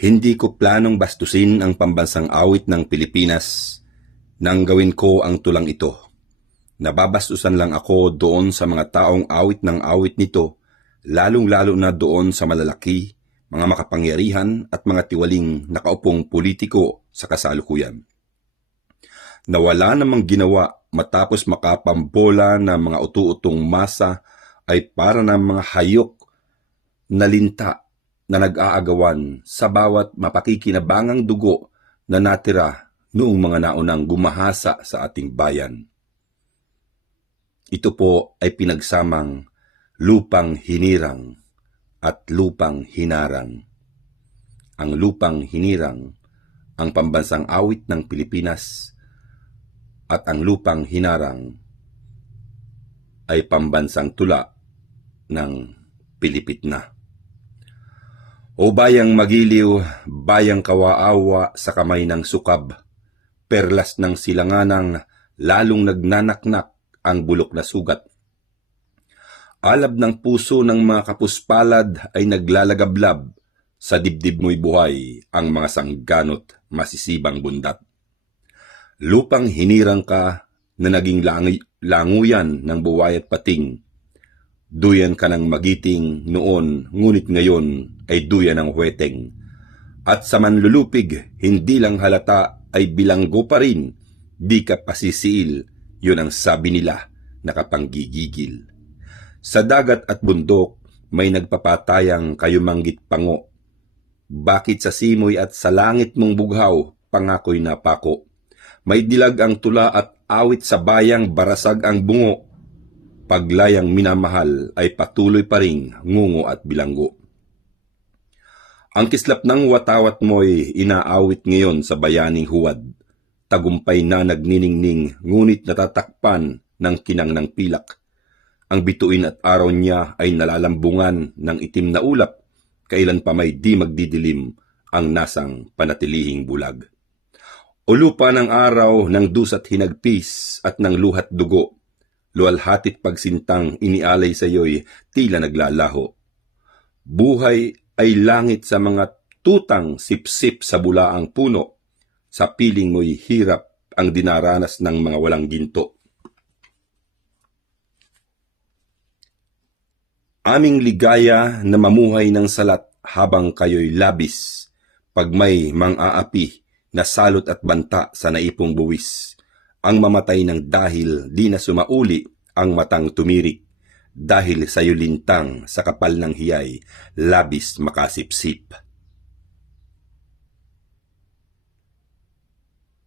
Hindi ko planong bastusin ang pambansang awit ng Pilipinas nang gawin ko ang tulang ito. Nababastusan lang ako doon sa mga taong awit ng awit nito, lalong-lalo na doon sa malalaki, mga makapangyarihan at mga tiwaling nakaupong politiko sa kasalukuyan. Nawala namang ginawa matapos makapambola ng mga utu-utong masa ay para ng mga hayok na linta na nag-aagawan sa bawat mapakikinabangang dugo na natira noong mga naunang gumahasa sa ating bayan. Ito po ay pinagsamang lupang hinirang at lupang hinarang. Ang lupang hinirang, ang pambansang awit ng Pilipinas, at ang lupang hinarang ay pambansang tula ng Pilipitna. O bayang magiliw, bayang kawaawa sa kamay ng sukab, perlas ng silanganang lalong nagnanaknak ang bulok na sugat. Alab ng puso ng mga kapuspalad ay naglalagablab, sa dibdib mo'y buhay ang mga sangganot masisibang bundat. Lupang hinirang ka na naging languyan ng buway at pating. Duyan ka ng magiting noon, ngunit ngayon ay duyan ng huweteng. At sa manlulupig, hindi lang halata ay bilanggo pa rin, di ka pasisiil, yun ang sabi nila, nakapanggigigil. Sa dagat at bundok, may nagpapatayang kayumanggit pango. Bakit sa simoy at sa langit mong bughaw, pangako'y napako. May dilag ang tula at awit sa bayang barasag ang bungo. Paglayang minamahal ay patuloy pa ring ngungo at bilanggo. Ang kislap ng watawat mo'y inaawit ngayon sa bayaning huwad. Tagumpay na nagniningning, ngunit natatakpan ng kinang ng pilak. Ang bituin at araw niya ay nalalambungan ng itim na ulap, kailan pa may di magdidilim ang nasang panatilihing bulag. O lupa ng araw ng dusat hinagpis at ng luhat dugo, lualhatit pagsintang inialay sa iyo'y tila naglalaho. Buhay ay langit sa mga tutang sipsip sa bulaang puno, sa piling mo'y hirap ang dinaranas ng mga walang ginto. Aming ligaya na mamuhay ng salat habang kayo'y labis, pag may mang-aapi na salot at banta sa naipong buwis. Ang mamatay ng dahil di na sumauli ang matang tumirik, dahil sa'yo lintang sa kapal ng hiyay, labis makasipsip.